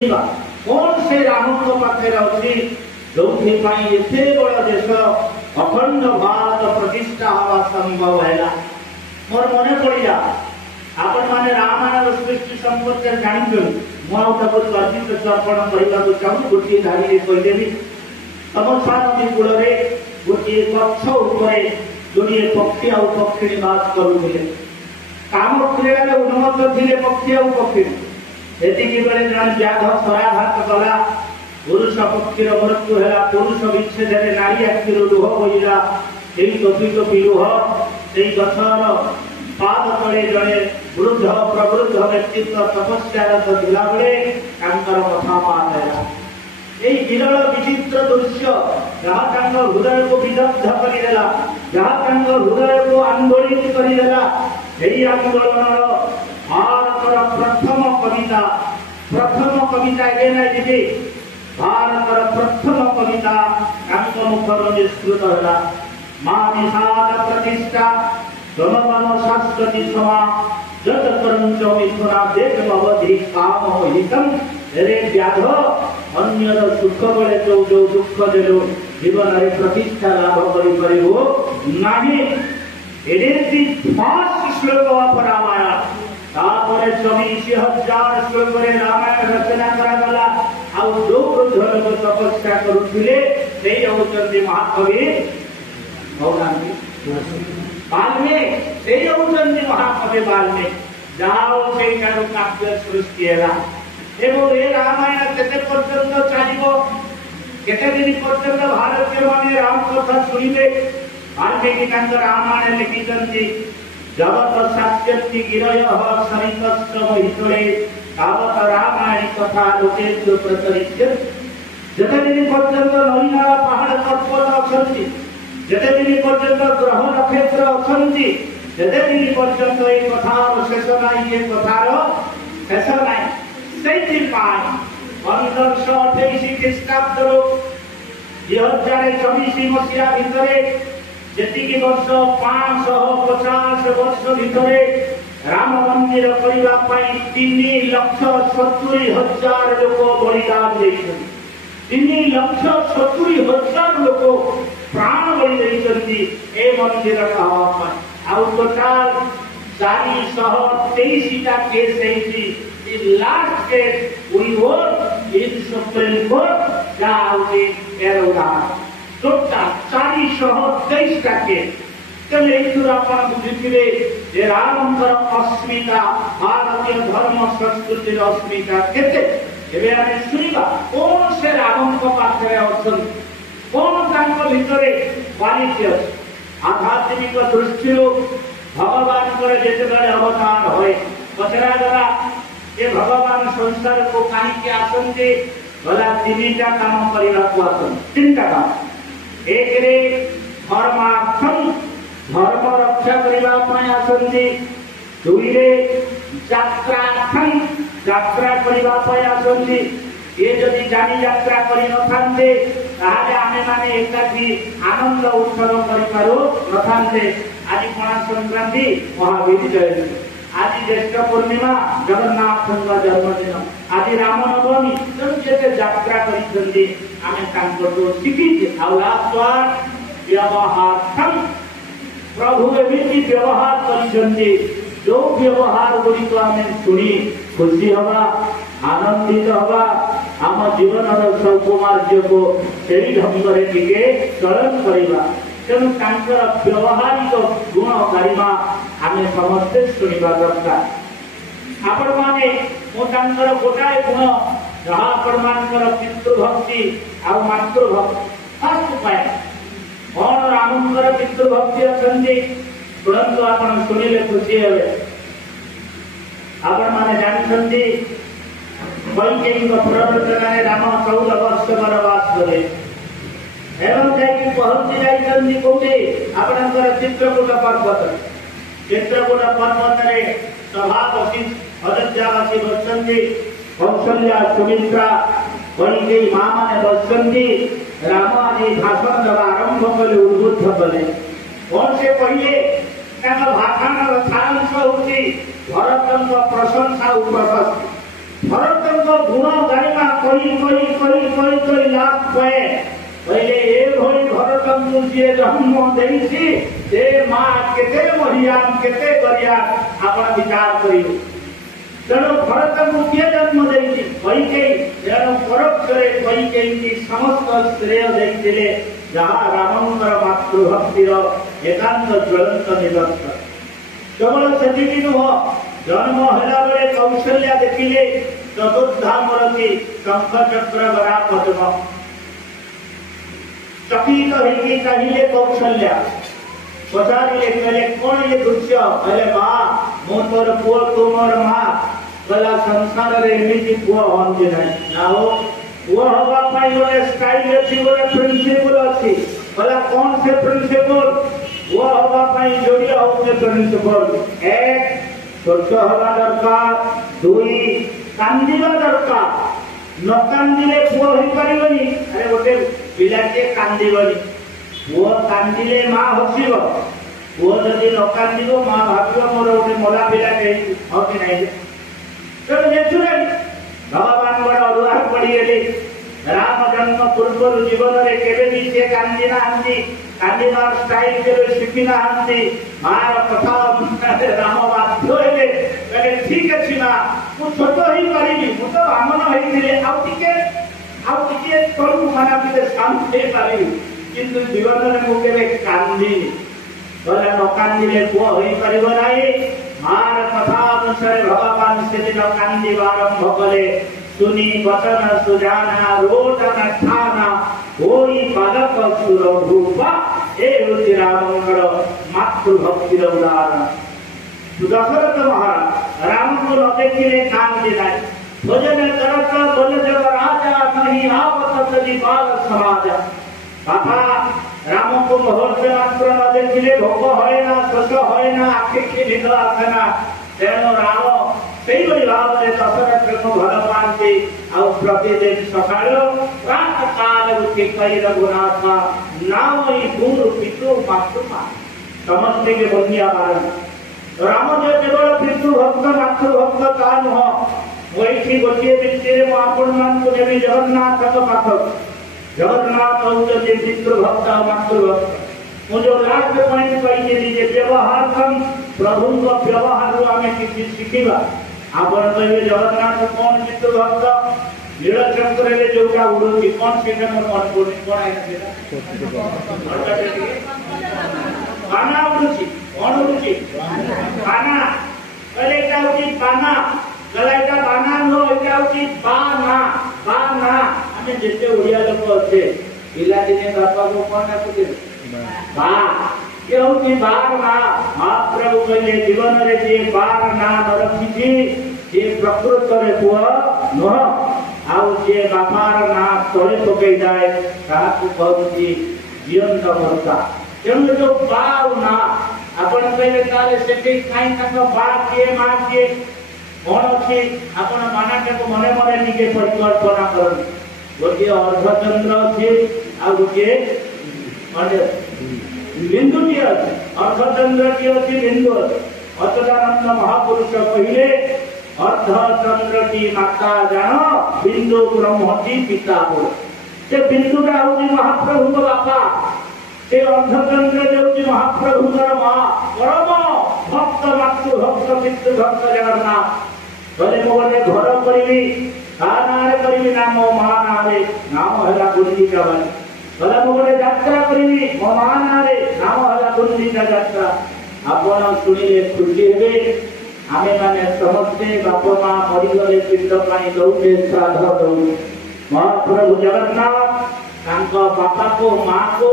कौन से रामों पाखे अच्छी जो एते बड़ देश अखंड भारत प्रतिष्ठा हवा संभव है। मोर मन पड़ा आपण मैंने रामायण सृष्टि संपर्क जानते मुझे गर्वित अर्पण करने को चाहूँ। गोटे धारी कहीदेवी तमसा नदी कूल गोटे गछ उपर जोड़े पक्षी आ पक्षी बास करुले काम क्रिया उन्नत थे पक्षी आ पक्षी एतिकी बेले जन व्याघ शराघात कला पुरुष पक्षीर मृत्यु है। पुरुष विच्छेद नारी आखिर लुह बोला टोपी टोपी लुह से गछर पाद तले जड़े वृद्ध प्रवृद्ध व्यक्तित्व तपस्यारत धिला बेले कथा पाला विरल विचित्र दृश्य जहाँ हृदय को विदग्ध करदेला जहाँ हृदय को आंदोलित करदेला। आंदोलन भारत प्रथम कविता जी भारत प्रथम कविता मुखर निष्कृत है। माँ निषाद प्रतिष्ठा जनगण शाश्वती क्षमा जत करंच मिथुना देख अवधि काम हितम रे व्याध अन्य सुख बेले जो जो दुख देलु जीवन में प्रतिष्ठा लाभ कर श्लोक ऑफ रामायण तापर 24,000 श्लोक रामायण रचना करागला। जो वृद्ध लोग तपस्या करुले महाकवि वाल्मीकि महाकवि वाल्मीकि जाओ से काव्य सृष्टि है। रामायण केते पर्यंत चलो केते दिन पर्यंत भारतीय माने राम कथा शुणिबे। वाल्मीकि रामायण लिखिछन्ति जगत साक्षी गिरय सरितस्त महितले तावत रामायण कथा लोकेषु प्रचलित। जते दिन पर्यंत नईनाला पहाड़ पर्वत अछन्ति जते दिन पर्यंत ग्रह नक्षत्र अछन्ति जते दिन पर्यंत ए कथार शेष नाई ए कथार शेष नाई। से 1528 ख्रीष्टाब्द 2024 मसीहा भितर जी वर्ष 550 वर्ष भितर राम मंदिर करने 3,70,000 लोक बलिदान देते 3,70,000 लोक प्राण बलि देते मंदिर total 423 case last case we vote in Supreme Court total 423 case. तेरे बुझे रामंकर अस्मिता भारतीय धर्म संस्कृति अस्मिता केते शुणा कौन से राम पाखे अच्छा कौन भितर क्वालिटी अच्छे आध्यात्मिक दृष्टि भगवान जिते अवतार हुए पचरा गला ये भगवान संसार को कहीं आसते गला 3टा काम करने को आसन 3टा काम। एक धर्मार्थम धर्म रक्षा करने आसती 2 यात्रार्थम यात्रा करने आसती। ये जदि जानी यात्रा कर नथांते ताहाले आमे माने एकाठी आनंद उत्सव करि पारो नथांते। आज पणा संक्रांति महावीर जयंती आज ज्येष्ठ पूर्णिमा जगन्नाथ जन्मदिन आज राम नवमी जेते यात्रा करिसंती आमे तांको शिखिते व्यवहार्थम प्रभु एमती व्यवहार करिसंती जो व्यवहार गुड़िक आम शुणी खुशी हवा आनंदित हवा आम जीवन सौकुमार्य को से ढंग से चलन करवा। तेणु व्यवहारिक गुण गारिमा आम समस्ते शुणा दरकार। आपण माने गोटाए गुण जहाँ आपण पितृभक्ति आ मातृभक्ति फर्स्ट पाए कौन रामंकर पितृभक्ति अच्छी तुरंत आपण शुणिले खुशी हे। आपण माने जानते कैकेयी प्रवचन राम 14 वर्ष वनवास गले एवं जाकि पहुंची जाइछन्ति कोठे आपणकर चित्रकूट पर्वत रे सभा बसी अयोध्यावासी बसंती कौशल्या सुमित्रा कैकेयी माँ माने बसंती राम आदि भाषण देवा आरंभ कले उद्बुद्ध कले। कौन से पहले भाषण सारांश होती भरत प्रशंसा प्रशस्ति भरत गुण गारिमा कई लाभ पाए पहले एभली भरतंकु जी जन्म देइछि से मां केते महियान केते गरियान आपण विचार करियो तेणु भरतंकु किए जन्म देइछि कैकेयी तेणु परोक्षरे कैकेयी समस्त श्रेय देइथिले जहाँ रामंकर मातृभक्तिर एकांत ज्वलंत निदर्शन केवल सेतिकी नुह जन्म होला बेले कौशल्या देखिले चतुर्धामरती शंख चक्र गदा पद्म चकित होगी चाहिए कौशल्या पचारे कहले कौन ये दृश्य कहले माँ मो तोर पुओ तू मोर माँ कहला संसार रे एमिति पुओ हंती नहीं ना हो पुओ हवा पाई गोटे स्टाइल अछि गोटे प्रिंसिपल अछि कहला कौन से प्रिंसिपल पुओ हवा पाई जोड़िया होते प्रिंसिपल एक स्वर्ग हवा दरकार दुई कांदिबा दरकार न कांदिले पुओ होई परिबनी अरे गोटे पिलाटे कांदिबनी पुओ कांदिले मां हसिबो पुओ जदि न कांदिबो मां भाबिबो मोर गोटे मोला पिलाटे होती नहीं तो नेचुरली भगवान बड़ अरुआ पड़ी गेले राम जन्म पूर्व जीवन रे केबे भी से कांदिना हंती कांदिबार स्टाइल केबे शिखिना हंती मार कथा राम बाध्य हेले कहले ठीक अछि ना मु छोट ही परिबी मु तो बामन होइथिले आउ टिके करू माना बिते शांत हे पारी किंतु जीवन रे मु केबे कांदी बोला न कांदिले पुओ होई परिबो नाही मार कथा अनुसार भगवान से दिन कांदी आरंभ कले सुनी वचन सुजाना रोदन ठाना होई बालक सुर रूपा ए रुचि रामंकर मातृभक्तिर उदाहरण दशरथ महाराज राम को न देखिले कांदी नाही भोजन करत बोले जब राजा नहीं आवत तदि बाल समाज बाबा राम को मुहूर्त मात्र न देखिले भोग होय ना शोष होय ना आखि की निद आसना तेणु राम सेई बड़ी भाव रे दशरथ को भल पांती आ प्रतिदिन सकाळ प्रात काल उठी कई रघुनाथ नामई गुरु पितु मातृमा समस्त के बंदिया बारन राम जो केवल पितृ भक्त मातृ भक्त ता नुह वही गोटे व्यक्ति आपण मान को नेबी जगन्नाथ का पाख जगन्नाथ होते पितृ भक्त मातृ भक्त मुझे लास्ट पॉइंट कही जे व्यवहार कम प्रभु को व्यवहार रो हमें किसी शिखिबा आपण कहबे जगन्नाथ कौन पितृ भक्त लीला चक्र रे जोटा उड़ोती कौन से में कौन कौन है सेटा पाना उड़ुची कौन उड़ुची पाना पहले क्या होती पाना गलाइटा बाना नो एटा होती बाना बाना हमें जैसे ओडिया लोग अच्छे पिला दिने बापा को कौन डाकुते बा ये होती बार ना महाप्रभु कहले जीवन रे जे बार ना रखिछि जे प्रकृत रे पुआ न आउ जे बापार ना तळे पकई जाए ताकू कहती जीवंत मरता तेणु जो बाव ना आपण कहले ताले सेठी काई ताको बा के मां के कौन अच्छे आपण मानाटे को मने मने टिके परिकल्पना करन गोटे अर्धचंद्र अच्छे आ गोटे माने बिंदु टी अच्छे अर्धचंद्र टी अच्छे बिंदु अच्युतानंद महापुरुष कहिले अर्धचंद्र टी माता जान बिंदु ब्रह्म टी पिता बोल से बिंदुटा होची महाप्रभु को बापा से अर्धचंद्र होची महाप्रभु का मां परम भक्त मातृ भक्त पितृ भक्त जगन्नाथ बोले मो गोटे घर करी नारे करी नाम मां नारे नाम है गुंडिचा बाई बोले मो गोटे यात्रा करी मो मां नारे नाम है गुंडिचा यात्रा आपण शुणिले खुशी हेबे आमे माने समस्ते बाप मां मरीगले पिंड पाई दौटे श्राद्ध दौ महाप्रभु जगन्नाथ तांको बापा को मां को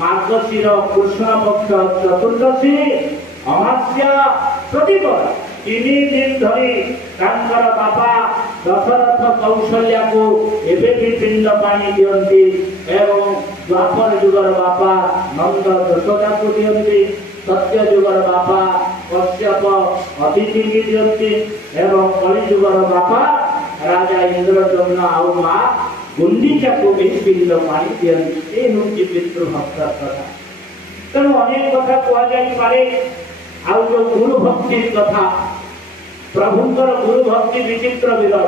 मार्गशीर कृष्ण पक्ष चतुर्दशी अमास्या प्रतिपद 3 दिन धरी तांकर बापा दशरथ कौशल्या को एबे भी पिंड पानी दियंती एवं द्वापर युगर बापा नंद यशोदा को दियंती सत्य युगर बापा कश्यप अदिति की दियंती एवं कलि युगर बापा राजा इंद्रदम्न आउ मां गुंडिचा को भी पिंड पानी दियंती ए होची पितृ भक्त कथा तेणु अनेक कथा कह जाई पारे आउ जो गुरु भक्ति कथा प्रभुंकर गुरु भक्ति विचित्र विरल।